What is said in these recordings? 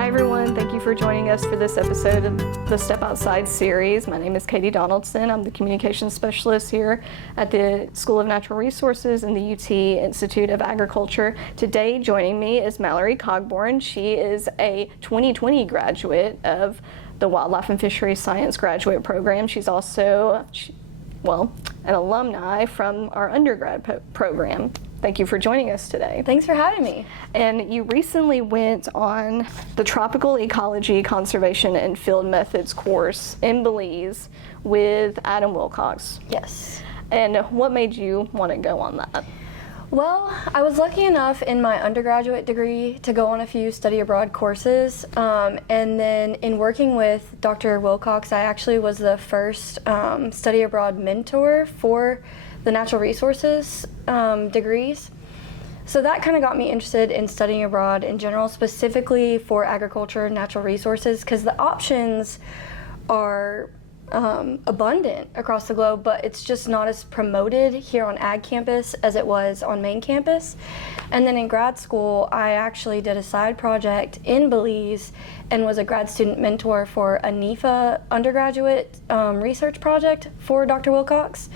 Hi everyone, thank you for joining us for this episode of the Step Outside series. My name is Katie Donaldson. I'm the communications specialist here at the School of Natural Resources and the UT Institute of Agriculture. Today joining me is Mallory Cogburn. She is a 2020 graduate of the Wildlife and Fisheries Science graduate program. She's also, an alumni from our undergrad program. Thank you for joining us today. Thanks for having me. And you recently went on the Tropical Ecology, Conservation, and Field Methods course in Belize with Adam Willcox. Yes. And what made you want to go on that? Well, I was lucky enough in my undergraduate degree to go on a few study abroad courses. And then in working with Dr. Willcox, I actually was the first study abroad mentor for the natural resources degrees. So that kind of got me interested in studying abroad in general, specifically for agriculture and natural resources, because the options are abundant across the globe, but it's just not as promoted here on ag campus as it was on main campus. And then in grad school, I actually did a side project in Belize and was a grad student mentor for a NEFA undergraduate research project for Dr. Willcox.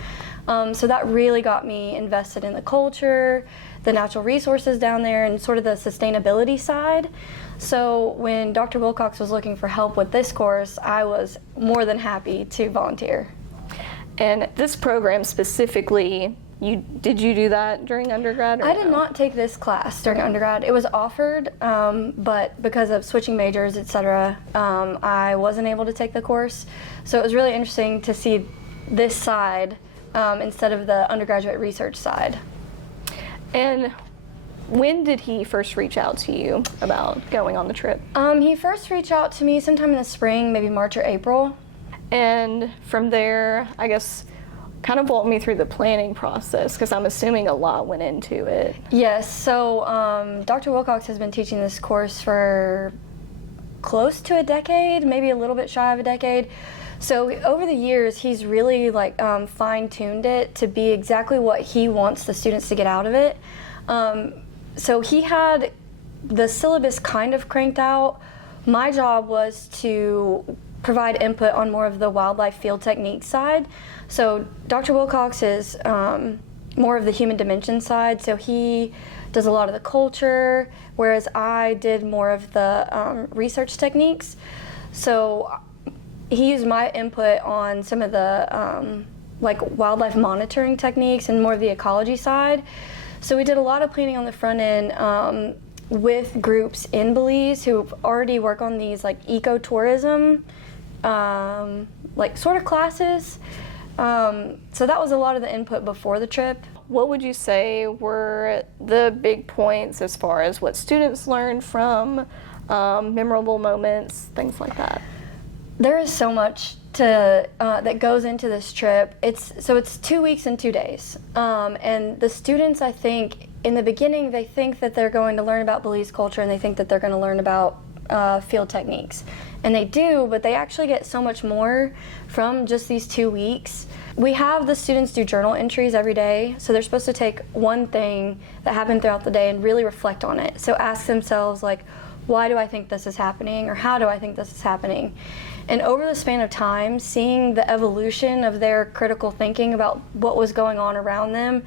So that really got me invested in the culture, the natural resources down there, and sort of the sustainability side. So when Dr. Willcox was looking for help with this course, I was more than happy to volunteer. And this program specifically, did you do that during undergrad? I did not take this class during undergrad. It was offered, but because of switching majors, etc., I wasn't able to take the course. So it was really interesting to see this side instead of the undergraduate research side. And when did he first reach out to you about going on the trip? He first reached out to me sometime in the spring, maybe March or April. And from there, I guess, kind of walk me through the planning process, because I'm assuming a lot went into it. Yes, so Dr. Willcox has been teaching this course for close to a decade, maybe a little bit shy of a decade. So over the years, he's really fine-tuned it to be exactly what he wants the students to get out of it. So he had the syllabus kind of cranked out. My job was to provide input on more of the wildlife field technique side. So Dr. Willcox is more of the human dimension side, so he does a lot of the culture, whereas I did more of the research techniques. So he used my input on some of the wildlife monitoring techniques and more of the ecology side. So we did a lot of planning on the front end with groups in Belize who already work on these ecotourism sort of classes. So that was a lot of the input before the trip. What would you say were the big points as far as what students learned from, memorable moments, things like that? There is so much that goes into this trip. It's 2 weeks and 2 days. And the students, I think, in the beginning, they think that they're going to learn about Belize culture and they think that they're going to learn about field techniques. And they do, but they actually get so much more from just these 2 weeks. We have the students do journal entries every day, so they're supposed to take one thing that happened throughout the day and really reflect on it. So ask themselves, why do I think this is happening, or how do I think this is happening? And over the span of time, seeing the evolution of their critical thinking about what was going on around them,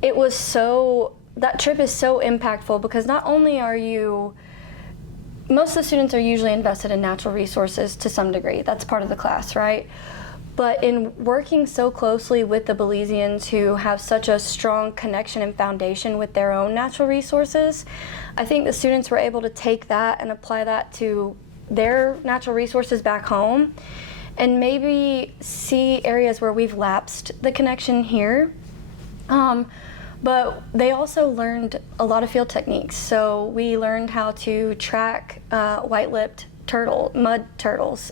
that trip is so impactful, because not only most of the students are usually invested in natural resources to some degree. That's part of the class, right? But in working so closely with the Belizeans who have such a strong connection and foundation with their own natural resources, I think the students were able to take that and apply that to their natural resources back home and maybe see areas where we've lapsed the connection here. But they also learned a lot of field techniques. So we learned how to track white-lipped mud turtles.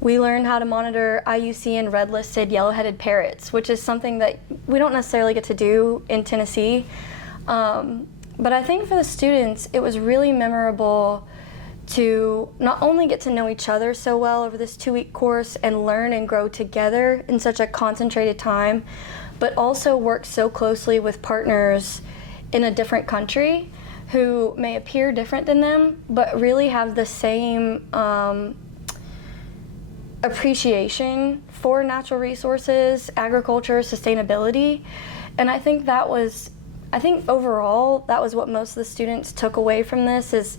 We learned how to monitor IUCN red-listed yellow-headed parrots, which is something that we don't necessarily get to do in Tennessee. But I think for the students, it was really memorable to not only get to know each other so well over this 2-week course and learn and grow together in such a concentrated time, but also work so closely with partners in a different country who may appear different than them, but really have the same appreciation for natural resources, agriculture, sustainability. And I think overall, that was what most of the students took away from this, is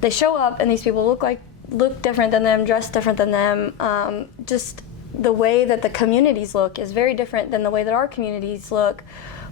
they show up and these people look different than them, dress different than them. Just the way that the communities look is very different than the way that our communities look.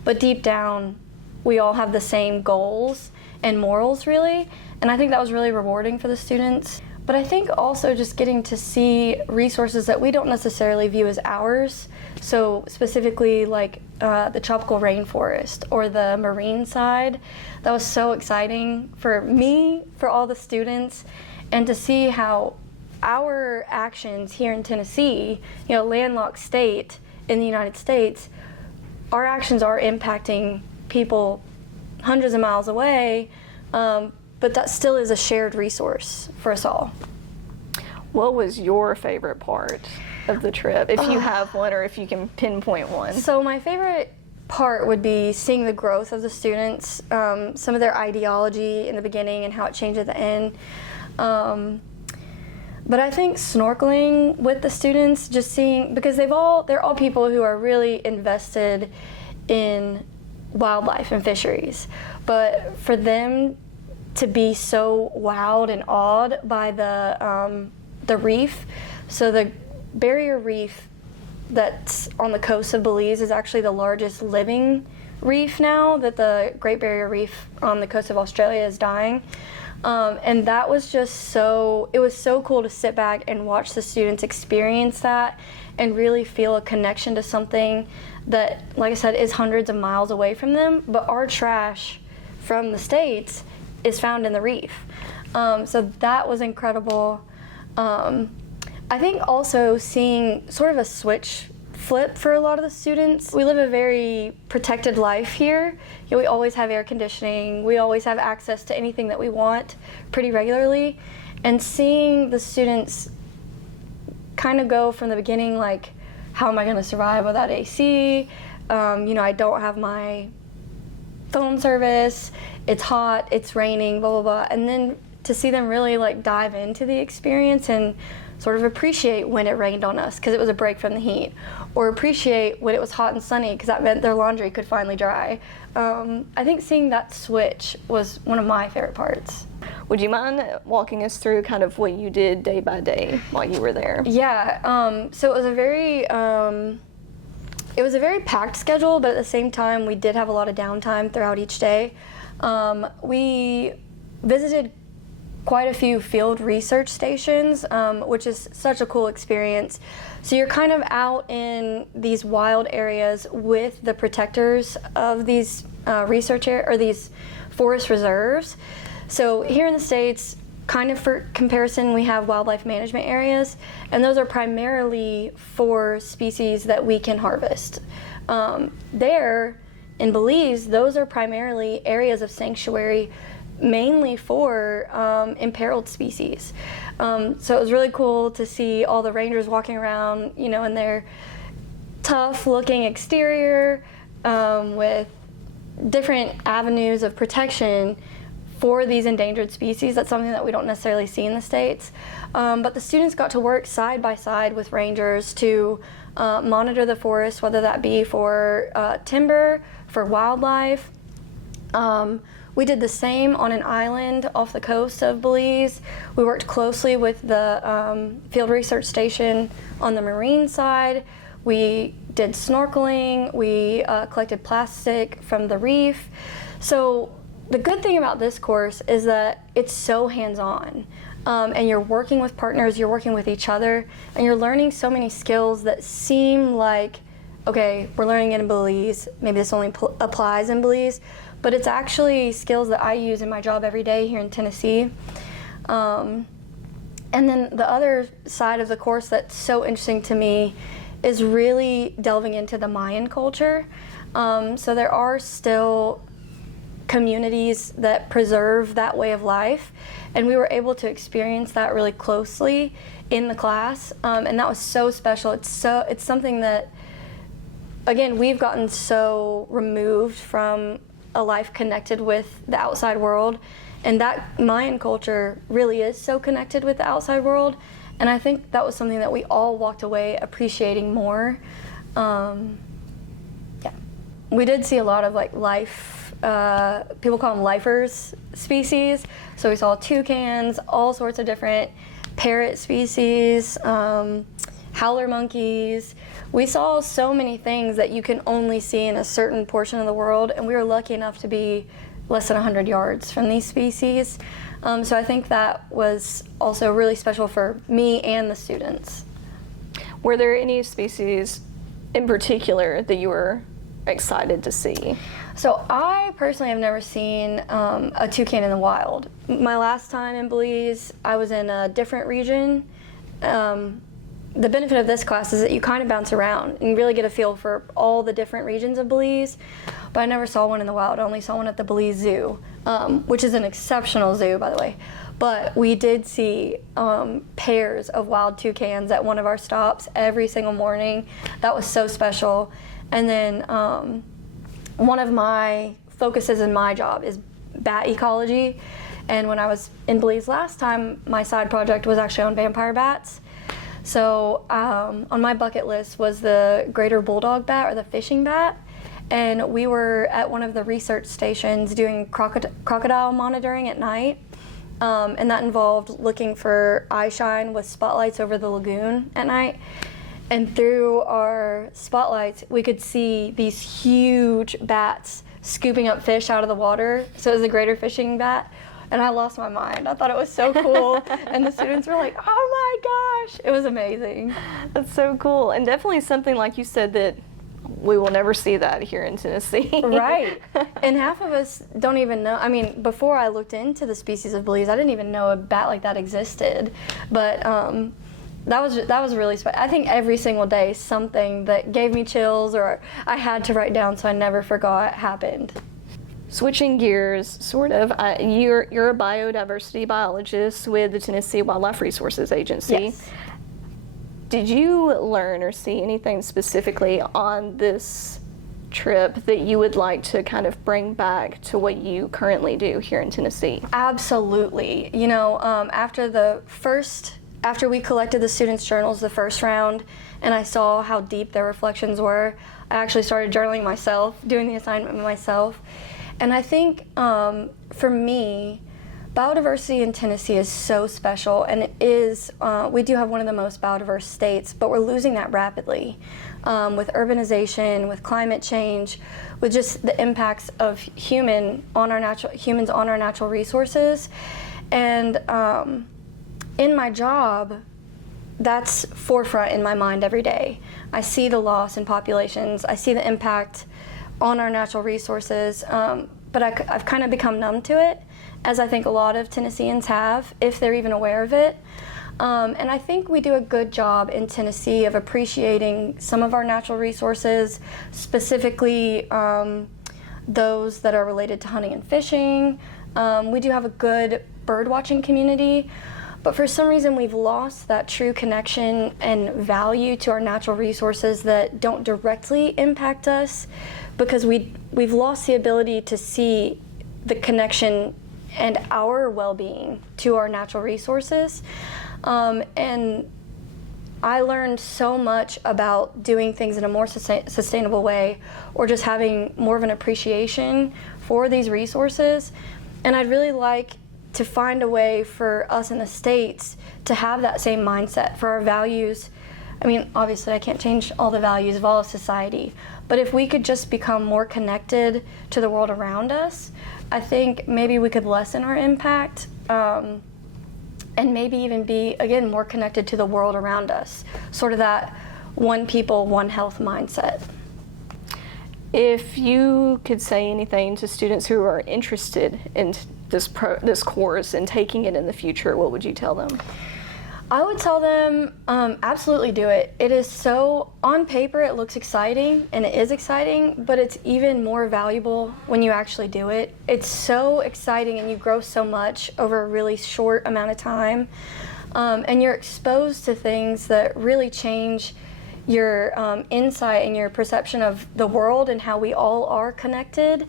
But deep down, we all have the same goals and morals, really. And I think that was really rewarding for the students. But I think also just getting to see resources that we don't necessarily view as ours. So specifically like the tropical rainforest or the marine side. That was so exciting for me, for all the students, and to see how our actions here in Tennessee, landlocked state in the United States, our actions are impacting people hundreds of miles away, but that still is a shared resource for us all. What was your favorite part of the trip, if you have one or if you can pinpoint one? So my favorite part would be seeing the growth of the students, some of their ideology in the beginning and how it changed at the end. But I think snorkeling with the students, just seeing, because they're all people who are really invested in wildlife and fisheries. But for them to be so wowed and awed by the reef, so the barrier reef that's on the coast of Belize is actually the largest living reef now, that the Great Barrier Reef on the coast of Australia is dying. And that was just it was so cool to sit back and watch the students experience that and really feel a connection to something that, like I said, is hundreds of miles away from them, but our trash from the States is found in the reef. So that was incredible. I think also seeing sort of a switch flip for a lot of the students. We live a very protected life here. We always have air conditioning. We always have access to anything that we want pretty regularly. And seeing the students kind of go from the beginning, like, how am I going to survive without AC? I don't have my phone service. It's hot. It's raining, blah, blah, blah. And then to see them really dive into the experience and sort of appreciate when it rained on us because it was a break from the heat, or appreciate when it was hot and sunny because that meant their laundry could finally dry. I think seeing that switch was one of my favorite parts. Would you mind walking us through kind of what you did day by day while you were there? Yeah, so it was a very packed schedule, but at the same time we did have a lot of downtime throughout each day. We visited quite a few field research stations, which is such a cool experience. So you're kind of out in these wild areas with the protectors of these these forest reserves. So here in the States, kind of for comparison, we have wildlife management areas, and those are primarily for species that we can harvest. There in Belize, those are primarily areas of sanctuary, mainly for imperiled species. So it was really cool to see all the rangers walking around, in their tough-looking exterior with different avenues of protection for these endangered species. That's something that we don't necessarily see in the States. But the students got to work side by side with rangers to monitor the forest, whether that be for timber, for wildlife. We did the same on an island off the coast of Belize. We worked closely with the field research station on the marine side. We did snorkeling. We collected plastic from the reef. So the good thing about this course is that it's so hands-on. And you're working with partners, you're working with each other, and you're learning so many skills that seem like, okay, we're learning it in Belize, maybe this only applies in Belize, but it's actually skills that I use in my job every day here in Tennessee. And then the other side of the course that's so interesting to me is really delving into the Mayan culture. So there are still communities that preserve that way of life, and we were able to experience that really closely in the class, and that was so special. It's something that, again, we've gotten so removed from a life connected with the outside world. And that Mayan culture really is so connected with the outside world. And I think that was something that we all walked away appreciating more. We did see a lot of like life, people call them lifers species. So we saw toucans, all sorts of different parrot species, howler monkeys. We saw so many things that you can only see in a certain portion of the world, and we were lucky enough to be less than 100 yards from these species. So I think that was also really special for me and the students. Were there any species in particular that you were excited to see? So I personally have never seen a toucan in the wild. My last time in Belize, I was in a different region. The benefit of this class is that you kind of bounce around and really get a feel for all the different regions of Belize, but I never saw one in the wild. I only saw one at the Belize Zoo, which is an exceptional zoo, by the way. But we did see pairs of wild toucans at one of our stops every single morning. That was so special. And then one of my focuses in my job is bat ecology. And when I was in Belize last time, my side project was actually on vampire bats. So on my bucket list was the greater bulldog bat, or the fishing bat. And we were at one of the research stations doing crocodile monitoring at night. And that involved looking for eye shine with spotlights over the lagoon at night. And through our spotlights, we could see these huge bats scooping up fish out of the water. So it was a greater fishing bat. And I lost my mind. I thought it was so cool. And the students were like, oh my gosh. It was amazing. That's so cool. And definitely something, like you said, that we will never see that here in Tennessee. Right. And half of us don't even know. I mean, before I looked into the species of Belize, I didn't even know a bat like that existed. But that was really special. I think every single day something that gave me chills or I had to write down so I never forgot happened. Switching gears, sort of, you're a biodiversity biologist with the Tennessee Wildlife Resources Agency. Yes. Did you learn or see anything specifically on this trip that you would like to kind of bring back to what you currently do here in Tennessee? Absolutely. You know, after we collected the students' journals the first round and I saw how deep their reflections were, I actually started journaling myself, doing the assignment myself. And I think for me, biodiversity in Tennessee is so special, and it is, we do have one of the most biodiverse states, but we're losing that rapidly with urbanization, with climate change, with just the impacts of humans on our natural resources. And in my job, that's forefront in my mind every day. I see the loss in populations, I see the impact on our natural resources, but I've kind of become numb to it, as I think a lot of Tennesseans have, if they're even aware of it. And I think we do a good job in Tennessee of appreciating some of our natural resources, specifically those that are related to hunting and fishing. We do have a good bird watching community, but for some reason we've lost that true connection and value to our natural resources that don't directly impact us, because we've lost the ability to see the connection and our well-being to our natural resources. And I learned so much about doing things in a more sustainable way, or just having more of an appreciation for these resources. And I'd really like to find a way for us in the States to have that same mindset for our values. I mean, obviously I can't change all the values of all of society, but if we could just become more connected to the world around us, I think maybe we could lessen our impact, and maybe even be, again, more connected to the world around us. Sort of that one people, one health mindset. If you could say anything to students who are interested in this course and taking it in the future, what would you tell them? I would tell them, absolutely do it. It is so, on paper it looks exciting, and it is exciting, but it's even more valuable when you actually do it. It's so exciting, and you grow so much over a really short amount of time, and you're exposed to things that really change your insight and your perception of the world and how we all are connected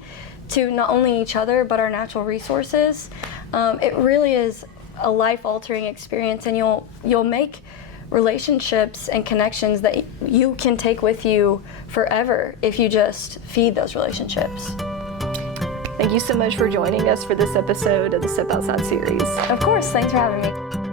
to not only each other but our natural resources. It really is a life-altering experience, and you'll make relationships and connections that you can take with you forever if you just feed those relationships. Thank you so much for joining us for this episode of the Step Outside series. Of course, thanks for having me.